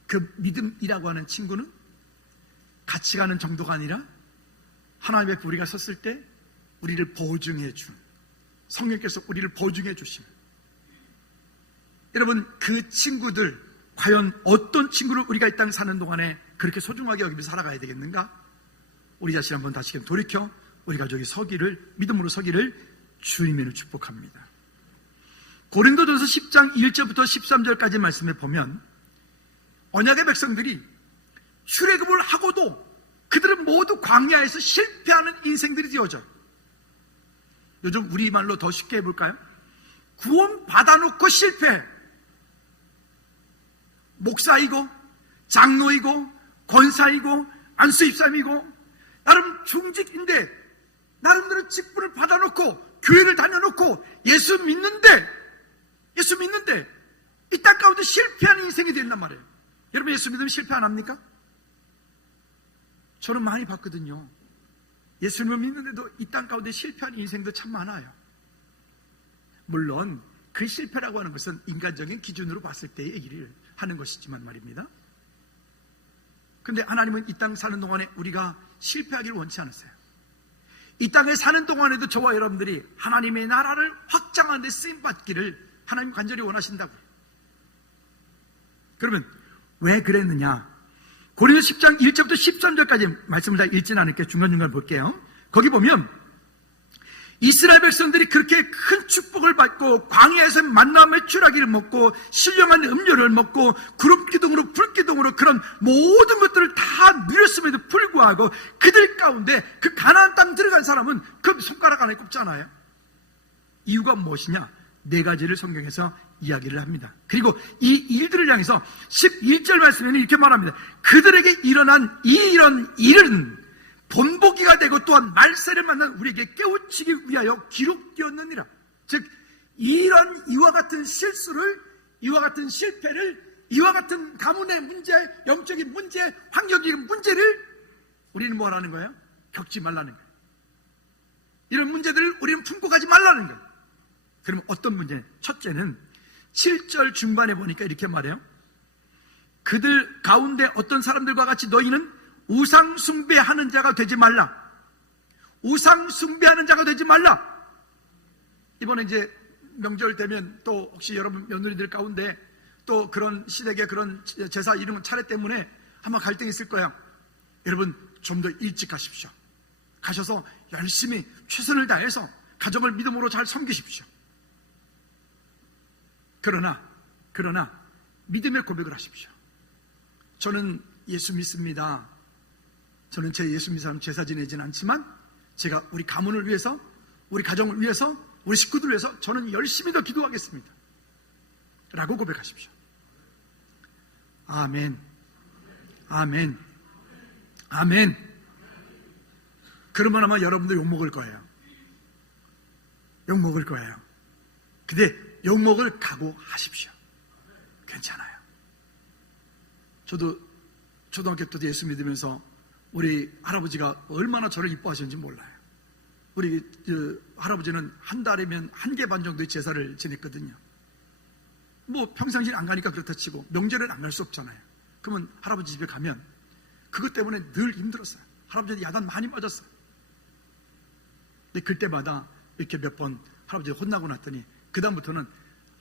그 믿음이라고 하는 친구는 같이 가는 정도가 아니라 하나님 앞에 우리가 섰을 때 우리를 보증해 준, 성령께서 우리를 보증해 주심. 여러분, 그 친구들, 과연 어떤 친구를 우리가 이 땅 사는 동안에 그렇게 소중하게 여기면서 살아가야 되겠는가? 우리 자신 한번 다시금 돌이켜 우리 가족이 믿음으로 서기를 주님으로 축복합니다. 고린도전서 10장 1절부터 13절까지 말씀을 보면 언약의 백성들이 출애굽을 하고도 그들은 모두 광야에서 실패하는 인생들이 되어져요. 요즘 우리말로 더 쉽게 해볼까요? 구원 받아놓고 실패해. 목사이고 장로이고 권사이고 안수입사이고 나름 중직인데 나름대로 직분을 받아놓고 교회를 다녀놓고 예수 믿는데 이 땅 가운데 실패하는 인생이 된단 말이에요. 여러분, 예수 믿으면 실패 안 합니까? 저는 많이 봤거든요. 예수님을 믿는데도 이 땅 가운데 실패하는 인생도 참 많아요. 물론 그 실패라고 하는 것은 인간적인 기준으로 봤을 때의 얘기를 하는 것이지만 말입니다. 근데 하나님은 이 땅 사는 동안에 우리가 실패하기를 원치 않으세요. 이 땅에 사는 동안에도 저와 여러분들이 하나님의 나라를 확장하는 데 쓰임받기를 하나님 간절히 원하신다고요. 그러면 왜 그랬느냐? 고린도서 10장 1절부터 13절까지 말씀을 다 읽지는 않을게요. 중간중간 볼게요. 거기 보면 이스라엘 백성들이 그렇게 큰 축복을 받고 광야에서 만나의 추라기를 먹고 신령한 음료를 먹고 구름기둥으로 불기둥으로 그런 모든 것들을 다 누렸음에도 불구하고 그들 가운데 그 가나안 땅 들어간 사람은 그 손가락 안에 꼽잖아요. 이유가 무엇이냐? 네 가지를 성경에서 이야기를 합니다. 그리고 이 일들을 향해서 11절 말씀에는 이렇게 말합니다. 그들에게 일어난 이런 일은 본보기가 되고 또한 말세를 만난 우리에게 깨우치기 위하여 기록되었느니라. 즉 이와 같은 실수를, 이와 같은 실패를, 이와 같은 가문의 문제, 영적인 문제, 환경적인 문제를 우리는 뭐라는 거예요? 겪지 말라는 거예요. 이런 문제들을 우리는 품고 가지 말라는 거예요. 그러면 어떤 문제? 첫째는 7절 중반에 보니까 이렇게 말해요. 그들 가운데 어떤 사람들과 같이 너희는 우상 숭배하는 자가 되지 말라. 우상 숭배하는 자가 되지 말라. 이번에 이제 명절 되면 또 혹시 여러분 며느리들 가운데 또 그런 시댁의 그런 제사 이런 차례 때문에 아마 갈등이 있을 거야. 여러분 좀 더 일찍 가십시오. 가셔서 열심히 최선을 다해서 가정을 믿음으로 잘 섬기십시오. 그러나 믿음의 고백을 하십시오. 저는 예수 믿습니다. 저는 제 예수 믿는 사람 제사 지내지는 않지만 제가 우리 가문을 위해서, 우리 가정을 위해서, 우리 식구들을 위해서 저는 열심히 더 기도하겠습니다. 라고 고백하십시오. 아멘. 아멘. 아멘. 그러면 아마 여러분들 욕먹을 거예요. 욕먹을 거예요. 근데 욕먹을 각오하십시오. 괜찮아요. 저도 초등학교 때도 예수 믿으면서 우리 할아버지가 얼마나 저를 이뻐하셨는지 몰라요. 우리 할아버지는 한 달이면 1개 반 정도의 제사를 지냈거든요. 뭐 평상시에 안 가니까 그렇다 치고 명절에는 안 갈 수 없잖아요. 그러면 할아버지 집에 가면 그것 때문에 늘 힘들었어요. 할아버지한테 야단 많이 맞았어요. 근데 그때마다 이렇게 몇 번 할아버지 혼나고 났더니 그 다음부터는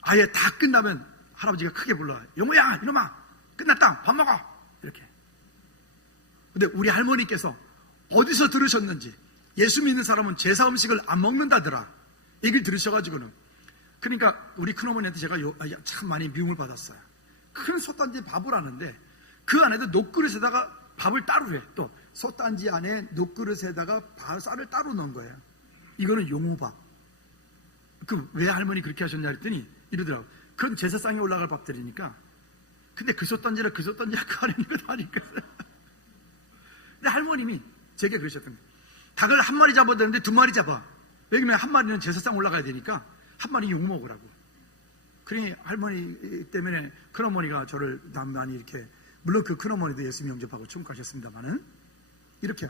아예 다 끝나면 할아버지가 크게 불러요. 영호야, 이놈아, 끝났다, 밥 먹어. 이렇게. 근데 우리 할머니께서 어디서 들으셨는지 예수 믿는 사람은 제사 음식을 안 먹는다더라 얘기를 들으셔가지고는, 그러니까 우리 큰어머니한테 제가 참 많이 미움을 받았어요. 큰 솥단지에 밥을 하는데 그 안에도 녹그릇에다가 밥을 따로 해. 또 솥단지 안에 녹그릇에다가 쌀을 따로 넣은 거예요. 이거는 용호밥. 왜 할머니 그렇게 하셨냐 했더니 이러더라고. 그건 제사상에 올라갈 밥들이니까. 근데 그 솥단지를 그 솥단지가 가리니까 다니까. 근데 할머님이 제게 그러셨던 거예요. 닭을 한 마리 잡아야 되는데 2마리 잡아. 왜냐면 한 마리는 제사상 올라가야 되니까 한 마리 용 먹으라고. 그러니 할머니 때문에 큰어머니가 저를 많이 이렇게, 물론 그 큰어머니도 예수님 영접하고 천국 가셨습니다만은, 이렇게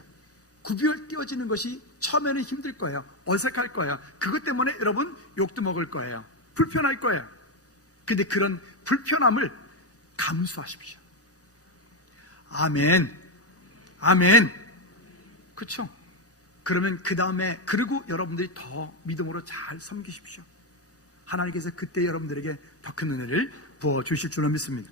구별 띄워지는 것이 처음에는 힘들 거예요. 어색할 거예요. 그것 때문에 여러분 욕도 먹을 거예요. 불편할 거예요. 근데 그런 불편함을 감수하십시오. 아멘. 아멘. 그렇죠? 그러면 그 다음에, 그리고 여러분들이 더 믿음으로 잘 섬기십시오. 하나님께서 그때 여러분들에게 더 큰 은혜를 부어주실 줄로 믿습니다.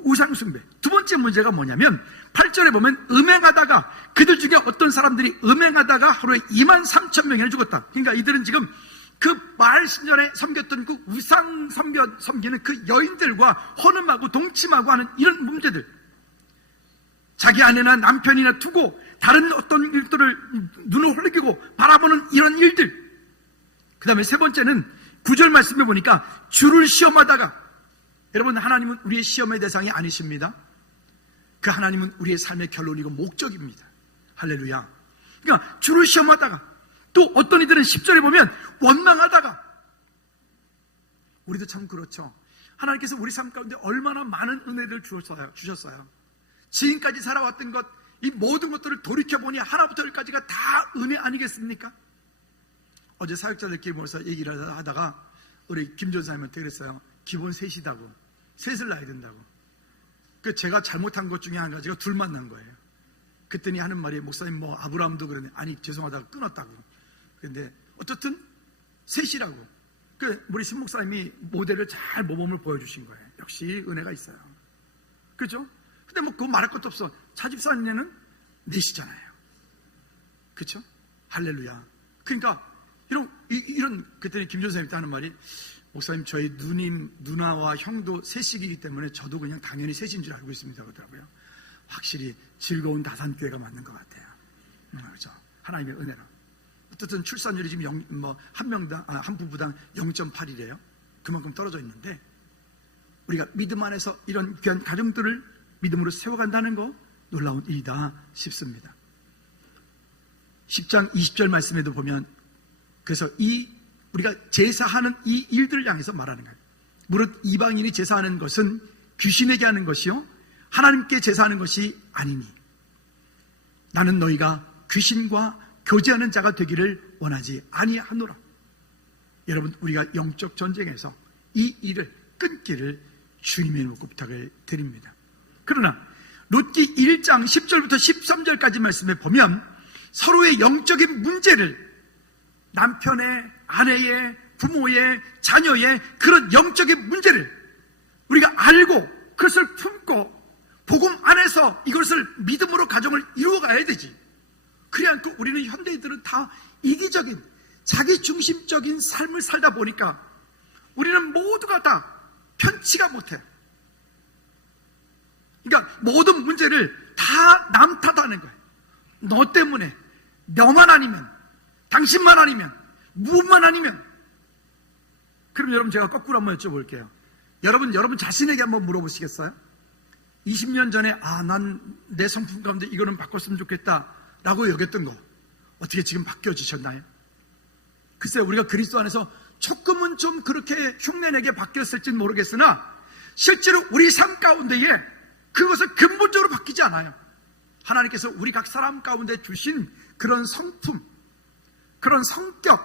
우상숭배. 두 번째 문제가 뭐냐면 8절에 보면 음행하다가, 그들 중에 어떤 사람들이 음행하다가 하루에 23,000명이나 죽었다. 그러니까 이들은 지금 그 바알 신전에 섬겼던 그 우상 섬기는 그 여인들과 헌음하고 동침하고 하는 이런 문제들, 자기 아내나 남편이나 두고 다른 어떤 일들을 눈을 흘리고 바라보는 이런 일들. 그 다음에 세 번째는 9절 말씀해 보니까 주를 시험하다가, 여러분 하나님은 우리의 시험의 대상이 아니십니다. 그 하나님은 우리의 삶의 결론이고 목적입니다. 할렐루야. 그러니까 주를 시험하다가, 또 어떤 이들은 10절에 보면 원망하다가. 우리도 참 그렇죠. 하나님께서 우리 삶 가운데 얼마나 많은 은혜를 주셨어요. 지금까지 살아왔던 것, 이 모든 것들을 돌이켜보니 하나부터 열까지가 다 은혜 아니겠습니까? 어제 사역자들끼리 모여서 얘기를 하다가 우리 김 전사님한테 그랬어요. 기본 셋이다고. 셋을 낳아야 된다고. 그 제가 잘못한 것 중에 한 가지가 둘 만난 거예요. 그랬더니 하는 말이, 목사님 뭐 아브라함도 그러네. 아니 죄송하다고 끊었다고. 그런데 어쨌든 셋이라고. 그 우리 신 목사님이 모델을 잘 모범을 보여주신 거예요. 역시 은혜가 있어요. 그렇죠? 근데 뭐 그거 말할 것도 없어. 차집사님네는 넷이잖아요. 그렇죠? 할렐루야. 그러니까 이런, 그때는 김 전사님이 하는 말이, 목사님, 저희 누나와 형도 셋이기 때문에 저도 그냥 당연히 셋인 줄 알고 있습니다. 그러더라고요. 확실히 즐거운 다산교회가 맞는 것 같아요. 그렇죠. 하나님의 은혜로. 어쨌든 출산율이 지금 한 부부당 0.8이래요. 그만큼 떨어져 있는데, 우리가 믿음 안에서 이런 귀한 가정들을 믿음으로 세워간다는 거 놀라운 일이다 싶습니다. 10장 20절 말씀에도 보면, 그래서 우리가 제사하는 이 일들을 향해서 말하는 거예요. 무릇 이방인이 제사하는 것은 귀신에게 하는 것이요 하나님께 제사하는 것이 아니니 나는 너희가 귀신과 교제하는 자가 되기를 원하지 아니하노라. 여러분, 우리가 영적 전쟁에서 이 일을 끊기를 주님의 이름으로 부탁을 드립니다. 그러나 룻기 1장 10절부터 13절까지 말씀에 보면 서로의 영적인 문제를, 남편의, 아내의, 부모의, 자녀의 그런 영적인 문제를 우리가 알고 그것을 품고 복음 안에서 이것을 믿음으로 가정을 이루어가야 되지. 그래 않고 우리는 현대인들은 다 이기적인 자기중심적인 삶을 살다 보니까 우리는 모두가 다 편치가 못해. 그러니까 모든 문제를 다 남 탓하는 거예요. 너 때문에, 너만 아니면, 당신만 아니면, 무엇만 아니면. 그럼 여러분, 제가 거꾸로 한번 여쭤볼게요. 여러분 자신에게 한번 물어보시겠어요? 20년 전에 난 내 성품 가운데 이거는 바꿨으면 좋겠다 라고 여겼던 거 어떻게 지금 바뀌어지셨나요? 글쎄, 우리가 그리스도 안에서 조금은 좀 그렇게 흉내내게 바뀌었을지는 모르겠으나 실제로 우리 삶 가운데에 그것은 근본적으로 바뀌지 않아요. 하나님께서 우리 각 사람 가운데 주신 그런 성품, 그런 성격,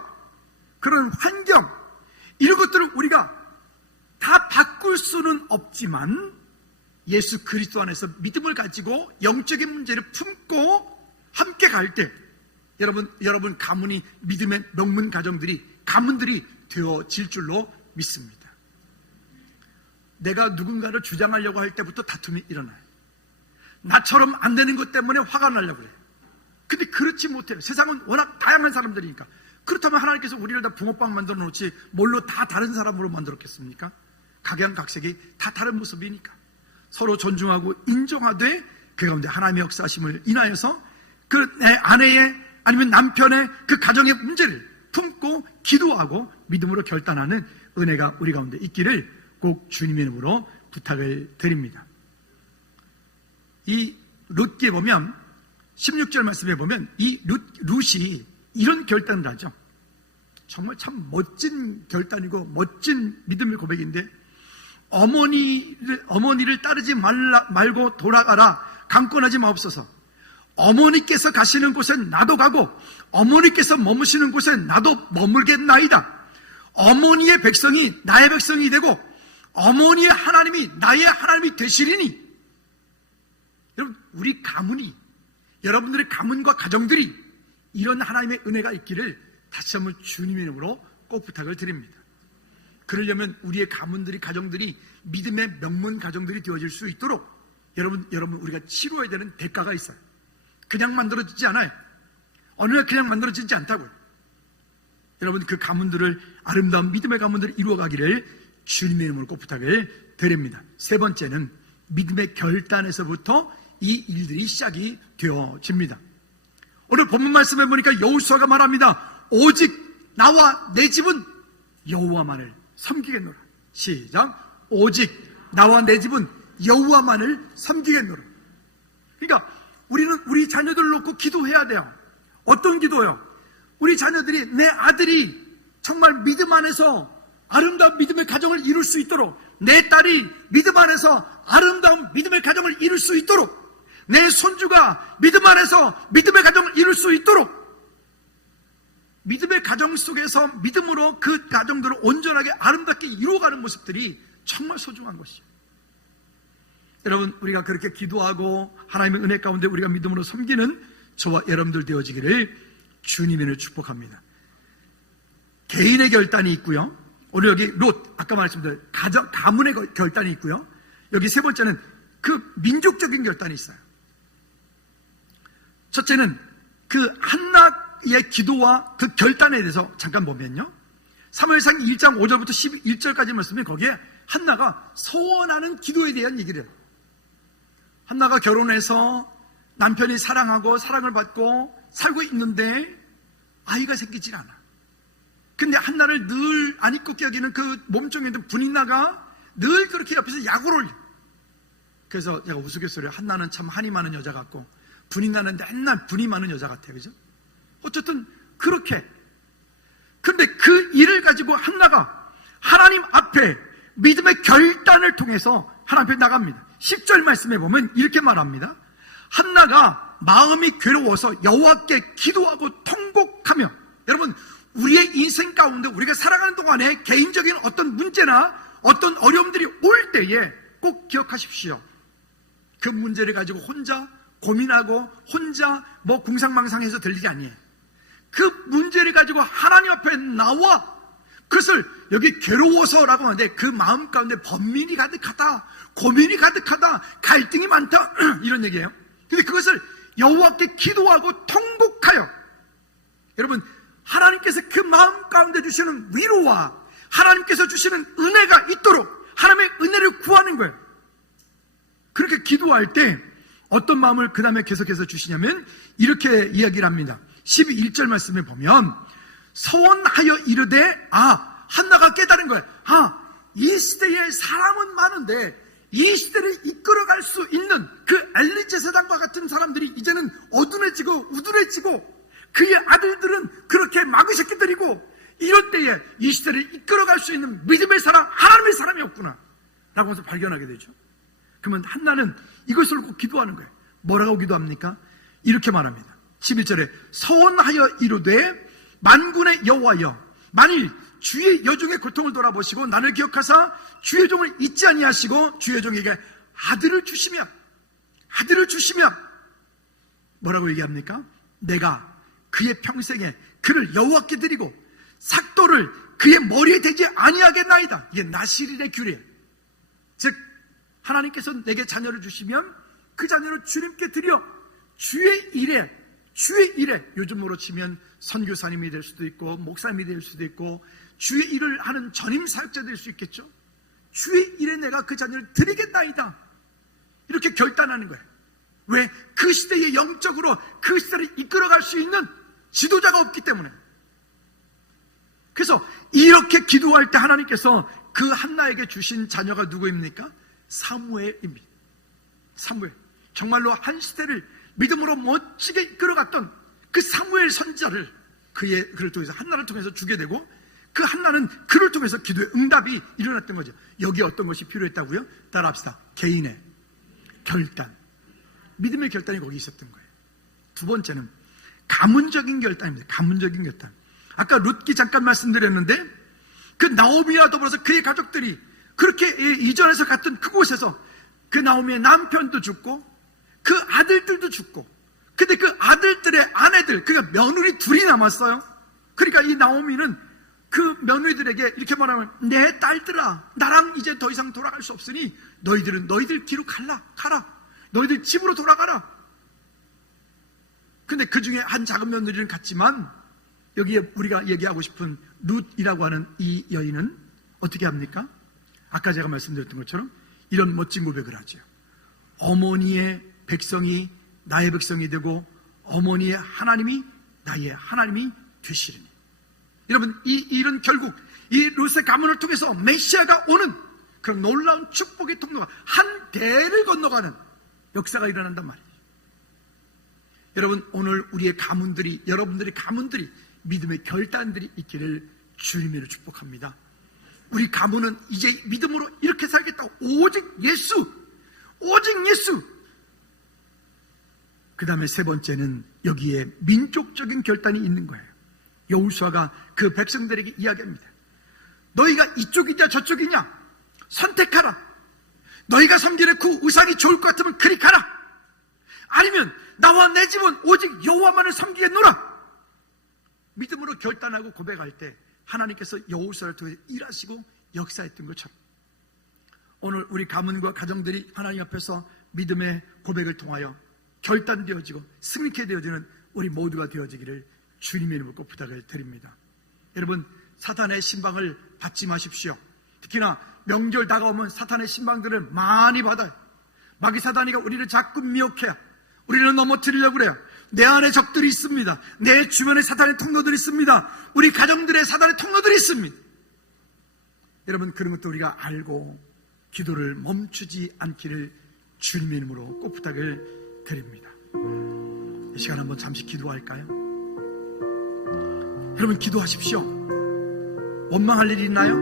그런 환경, 이런 것들을 우리가 다 바꿀 수는 없지만 예수 그리스도 안에서 믿음을 가지고 영적인 문제를 품고 함께 갈 때 여러분 가문이, 믿음의 명문 가정들이, 가문들이 되어질 줄로 믿습니다. 내가 누군가를 주장하려고 할 때부터 다툼이 일어나요. 나처럼 안 되는 것 때문에 화가 나려고 해요. 근데 그렇지 못해요. 세상은 워낙 다양한 사람들이니까. 그렇다면 하나님께서 우리를 다 붕어빵 만들어 놓지 뭘로 다 다른 사람으로 만들었겠습니까? 각양각색이 다 다른 모습이니까 서로 존중하고 인정하되 그 가운데 하나님의 역사하심을 인하여서 그 내 아내의 아니면 남편의 그 가정의 문제를 품고 기도하고 믿음으로 결단하는 은혜가 우리 가운데 있기를 꼭 주님의 이름으로 부탁을 드립니다. 이 룻기에 보면 16절 말씀에 보면 이 룻이 이런 결단을 하죠. 정말 참 멋진 결단이고 멋진 믿음의 고백인데, 어머니를 따르지 말고 돌아가라. 강권하지 마옵소서. 어머니께서 가시는 곳에 나도 가고 어머니께서 머무시는 곳에 나도 머물겠나이다. 어머니의 백성이 나의 백성이 되고 어머니의 하나님이 나의 하나님이 되시리니. 여러분, 우리 가문이, 여러분들의 가문과 가정들이 이런 하나님의 은혜가 있기를 다시 한번 주님의 이름으로 꼭 부탁을 드립니다. 그러려면 우리의 가문들이, 가정들이 믿음의 명문 가정들이 되어질 수 있도록 여러분 우리가 치러야 되는 대가가 있어요. 그냥 만들어지지 않아요. 어느 날 그냥 만들어지지 않다고요. 여러분, 그 가문들을, 아름다운 믿음의 가문들을 이루어가기를 주님의 이름으로 꼭 부탁을 드립니다. 세 번째는 믿음의 결단에서부터 이 일들이 시작이 되어집니다. 오늘 본문 말씀해 보니까 여호수아가 말합니다. 오직 나와 내 집은 여호와만을 섬기겠노라. 시작. 오직 나와 내 집은 여호와만을 섬기겠노라. 그러니까 우리는 우리 자녀들을 놓고 기도해야 돼요. 어떤 기도요? 우리 자녀들이, 내 아들이 정말 믿음 안에서 아름다운 믿음의 가정을 이룰 수 있도록, 내 딸이 믿음 안에서 아름다운 믿음의 가정을 이룰 수 있도록, 내 손주가 믿음 안에서 믿음의 가정을 이룰 수 있도록, 믿음의 가정 속에서 믿음으로 그 가정들을 온전하게 아름답게 이루어가는 모습들이 정말 소중한 것이에요. 여러분, 우리가 그렇게 기도하고 하나님의 은혜 가운데 우리가 믿음으로 섬기는 저와 여러분들 되어지기를 주님을 축복합니다. 개인의 결단이 있고요. 오늘 여기 롯, 아까 말씀드린 가문의 결단이 있고요. 여기 세 번째는 그 민족적인 결단이 있어요. 첫째는 그 한낱 한나의 기도와 그 결단에 대해서 잠깐 보면요, 사무엘상 1장 5절부터 11절까지 말씀에 거기에 한나가 소원하는 기도에 대한 얘기를 해요. 한나가 결혼해서 남편이 사랑하고 사랑을 받고 살고 있는데 아이가 생기질 않아. 근데 한나를 늘 안 잊고 여기는 그 몸종에 있는 분인나가 늘 그렇게 옆에서 약을 올려. 그래서 제가 우스갯소리로 한나는 참 한이 많은 여자 같고 분인나는 맨날 분이 많은 여자 같아요. 그죠? 어쨌든 그렇게. 근데 그 일을 가지고 한나가 하나님 앞에 믿음의 결단을 통해서 하나님 앞에 나갑니다. 10절 말씀에 보면 이렇게 말합니다. 한나가 마음이 괴로워서 여호와께 기도하고 통곡하며, 여러분, 우리의 인생 가운데 우리가 살아가는 동안에 개인적인 어떤 문제나 어떤 어려움들이 올 때에 꼭 기억하십시오. 그 문제를 가지고 혼자 고민하고 혼자 궁상망상해서 될 일이 아니에요. 그 문제를 가지고 하나님 앞에 나와 그것을 여기 괴로워서라고 하는데 그 마음 가운데 번민이 가득하다, 고민이 가득하다, 갈등이 많다 이런 얘기예요. 근데 그것을 여호와께 기도하고 통곡하여, 여러분, 하나님께서 그 마음 가운데 주시는 위로와 하나님께서 주시는 은혜가 있도록 하나님의 은혜를 구하는 거예요. 그렇게 기도할 때 어떤 마음을 그 다음에 계속해서 주시냐면 이렇게 이야기를 합니다. 11절 말씀에 보면 서원하여 이르되, 한나가 깨달은 거예요. 이 시대에 사람은 많은데 이 시대를 이끌어갈 수 있는 그 엘리제사장과 같은 사람들이 이제는 어두워지고 우둔해지고 그의 아들들은 그렇게 마귀 새끼들이고 이럴 때에 이 시대를 이끌어갈 수 있는 믿음의 사람, 하나님의 사람이 없구나 라고 해서 발견하게 되죠. 그러면 한나는 이것을 꼭 기도하는 거예요. 뭐라고 기도합니까? 이렇게 말합니다. 11절에 서원하여 이르되 만군의 여호와여, 만일 주의 여종의 고통을 돌아보시고 나를 기억하사 주의 종을 잊지 아니하시고 주의 종에게 아들을 주시면 뭐라고 얘기합니까? 내가 그의 평생에 그를 여호와께 드리고 삭도를 그의 머리에 대지 아니하겠나이다. 이게 나시릴의 규례. 즉 하나님께서 내게 자녀를 주시면 그 자녀를 주님께 드려 주의 일에, 요즘으로 치면 선교사님이 될 수도 있고 목사님이 될 수도 있고 주의 일을 하는 전임 사역자 될 수 있겠죠. 주의 일에 내가 그 자녀를 드리겠나이다, 이렇게 결단하는 거예요. 왜? 그 시대에 영적으로 그 시대를 이끌어갈 수 있는 지도자가 없기 때문에. 그래서 이렇게 기도할 때 하나님께서 그 한나에게 주신 자녀가 누구입니까? 사무엘입니다. 사무엘. 정말로 한 시대를 믿음으로 멋지게 이끌어갔던 그 사무엘 선지자를 그를 통해서, 한나를 통해서 주게 되고, 그 한나는 그를 통해서 기도의 응답이 일어났던 거죠. 여기에 어떤 것이 필요했다고요? 따라합시다. 개인의 결단, 믿음의 결단이 거기 있었던 거예요. 두 번째는 가문적인 결단입니다. 가문적인 결단. 아까 룻기 잠깐 말씀드렸는데 그 나오미와 더불어서 그의 가족들이 그렇게 이전해서 갔던 그곳에서 그 나오미의 남편도 죽고 그 아들들도 죽고, 근데 그 아들들의 아내들, 그러니까 며느리 둘이 남았어요. 그러니까 이 나오미는 그 며느리들에게 이렇게 말하면, 내 딸들아, 나랑 이제 더 이상 돌아갈 수 없으니 너희들은 너희들 뒤로 가라. 너희들 집으로 돌아가라. 근데 그 중에 한 작은 며느리는 갔지만 여기에 우리가 얘기하고 싶은 룻이라고 하는 이 여인은 어떻게 합니까? 아까 제가 말씀드렸던 것처럼 이런 멋진 고백을 하죠. 어머니의 백성이 나의 백성이 되고 어머니의 하나님이 나의 하나님이 되시리니. 여러분, 이 일은 결국 이 룻의 가문을 통해서 메시아가 오는 그런 놀라운 축복의 통로가 한 대를 건너가는 역사가 일어난단 말이에요. 여러분, 오늘 우리의 가문들이, 여러분들의 가문들이 믿음의 결단들이 있기를 주님으로 축복합니다. 우리 가문은 이제 믿음으로 이렇게 살겠다. 오직 예수. 그 다음에 세 번째는 여기에 민족적인 결단이 있는 거예요. 여호수아가 그 백성들에게 이야기합니다. 너희가 이쪽이냐 저쪽이냐 선택하라. 너희가 섬기는 그 우상이 좋을 것 같으면 그리 가라. 아니면 나와 내 집은 오직 여호와만을 섬기겠노라. 믿음으로 결단하고 고백할 때 하나님께서 여호수아를 통해 일하시고 역사했던 것처럼 오늘 우리 가문과 가정들이 하나님 앞에서 믿음의 고백을 통하여 결단되어지고 승리케 되어지는 우리 모두가 되어지기를 주님의 이름으로 꼭 부탁을 드립니다. 여러분, 사탄의 신방을 받지 마십시오. 특히나 명절 다가오면 사탄의 신방들을 많이 받아요. 마귀 사단이가 우리를 자꾸 미혹해요. 우리를 넘어뜨리려고 그래요. 내 안에 적들이 있습니다. 내 주변에 사탄의 통로들이 있습니다. 우리 가정들의 사탄의 통로들이 있습니다. 여러분, 그런 것도 우리가 알고 기도를 멈추지 않기를 주님의 이름으로 꼭 부탁을 드립니다. 이 시간 한번 잠시 기도할까요? 여러분, 기도하십시오. 원망할 일이 있나요?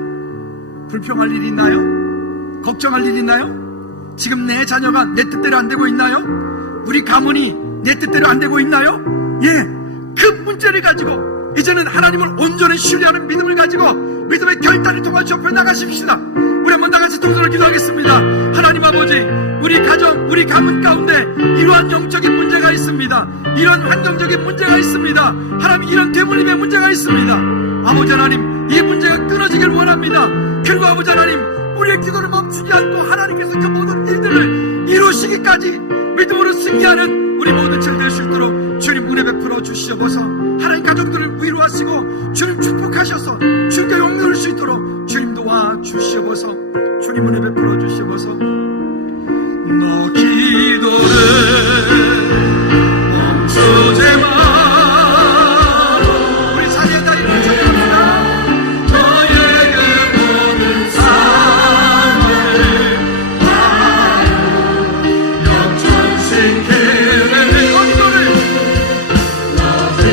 불평할 일이 있나요? 걱정할 일이 있나요? 지금 내 자녀가 내 뜻대로 안 되고 있나요? 우리 가문이 내 뜻대로 안 되고 있나요? 예, 그 문제를 가지고 이제는 하나님을 온전히 신뢰하는 믿음을 가지고 믿음의 결단을 통해 좁혀 나가십시다. 우리 한번 다같이 동서로 기도하겠습니다. 하나님 아버지, 우리 가정, 우리 가문 가운데 이러한 영적인 문제가 있습니다. 이런 환경적인 문제가 있습니다. 하나님, 이런 대물림의 문제가 있습니다. 아버지 하나님, 이 문제가 끊어지길 원합니다. 그리고 아버지 하나님, 우리의 기도를 멈추지 않고 하나님께서 그 모든 일들을 이루시기까지 믿음으로 승리하는 우리 모든 들 될 수 있도록 주님 은혜 베풀어 주시옵소서. 하나님, 가족들을 위로하시고 주님 축복하셔서 주님께 용서할 수 있도록 주님 도와주시옵소서. 주님 은혜 베풀어 주시옵소서. 너 기도를 멈추지 마. 우리 자리에 다 일어납니다. 너의 그 모든 삶을 역전시키는 너 기도를 멈추지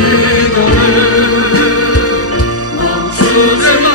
마.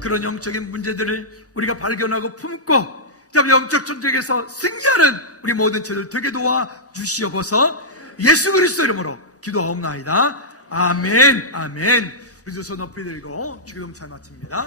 그런 영적인 문제들을 우리가 발견하고 품고 영적 전쟁에서 승리하는 우리 모든 죄를 되게 도와 주시옵소서. 예수 그리스도 이름으로 기도하옵나이다. 아멘. 아멘. 우리 두 손 높이 들고 주기도문 잘 마칩니다.